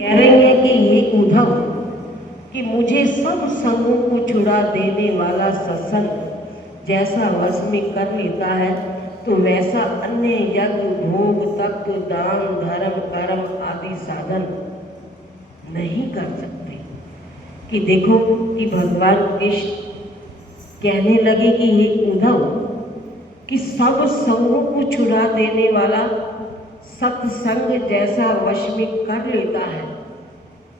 कह रही है कि हे उद्धव कि मुझे सब संगों को छुड़ा देने वाला सत्संग जैसा वश में कर लेता है तो वैसा अन्य यज्ञ भोग तत्व दान धर्म कर्म आदि साधन नहीं कर सकते। कि देखो कि भगवान कृष्ण कहने लगे कि हे उद्धव कि सब संगों को छुड़ा देने वाला सत्संग जैसा वश में कर लेता है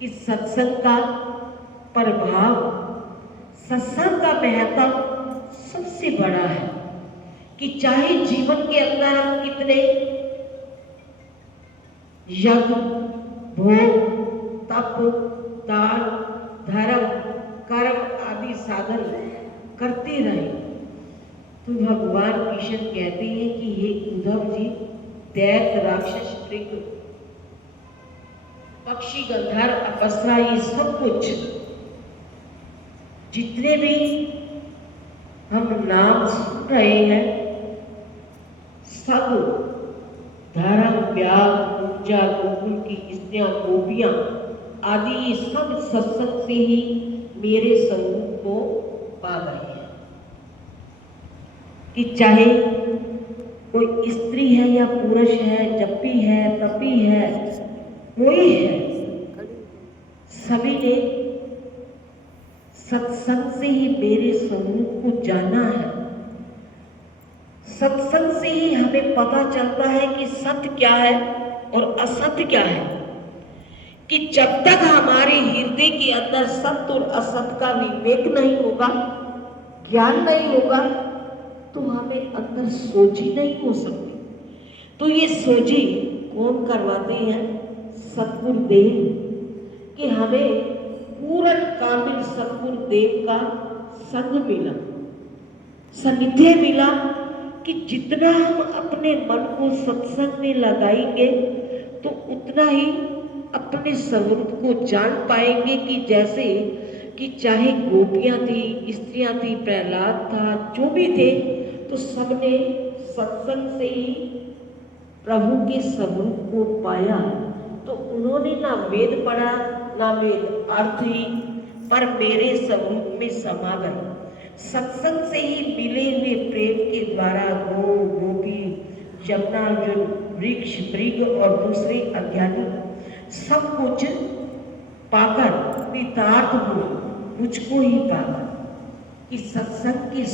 कि सत्संग का प्रभाव, सत्संग का महत्व सबसे बड़ा है। कि चाहे जीवन के अंदर हम कितने यज्ञ भोग तप दान धर्म कर्म आदि साधन करते रहे तो भगवान कृष्ण कहते हैं कि हे उद्धव जी, दैत्य राक्षस मृग पक्षी गंधर्व अप्सरा ये सब कुछ जितने भी हम नाम सुन रहे हैं सब धर्म व्याग पूजा गोकुल की स्त्रियां गोपियां आदि ये सब सत्संग से ही मेरे स्वरूप को पा गए हैं। कि चाहे कोई स्त्री है या पुरुष है, जपी है तपी है, कोई है, सभी ने सत्संग से ही मेरे स्वरूप को जाना है। सत्संग से ही हमें पता चलता है कि सत्य क्या है और असत्य क्या है। कि जब तक हमारे हृदय के अंदर सत्य और असत्य का विवेक नहीं होगा, ज्ञान नहीं होगा, तो हमें अंदर सोझी नहीं हो सकती। तो ये सोझी कौन करवाते हैं? सतगुरुदेव। कि हमें पूर्ण कामिल सतगुरुदेव का संग मिला, सानिध्य मिला। कि जितना हम अपने मन को सत्संग में लगाएंगे तो उतना ही अपने स्वरूप को जान पाएंगे। कि जैसे कि चाहे गोपियां थी, स्त्रियां थी, प्रहलाद था, जो भी थे, तो सबने सत्संग से ही प्रभु के स्वरूप को पाया। तो उन्होंने ना वेद पढ़ा ना वेद अर्थ ही, पर मेरे स्वरूप में समा गए। सत्संग से ही मिले हुए प्रेम के द्वारा गो गोपी यमुना अर्जुन वृक्ष मृग और दूसरे अज्ञानी सब कुछ पाकर पितार्थ हुए, मुझको ही पाकर। कि सत्संग की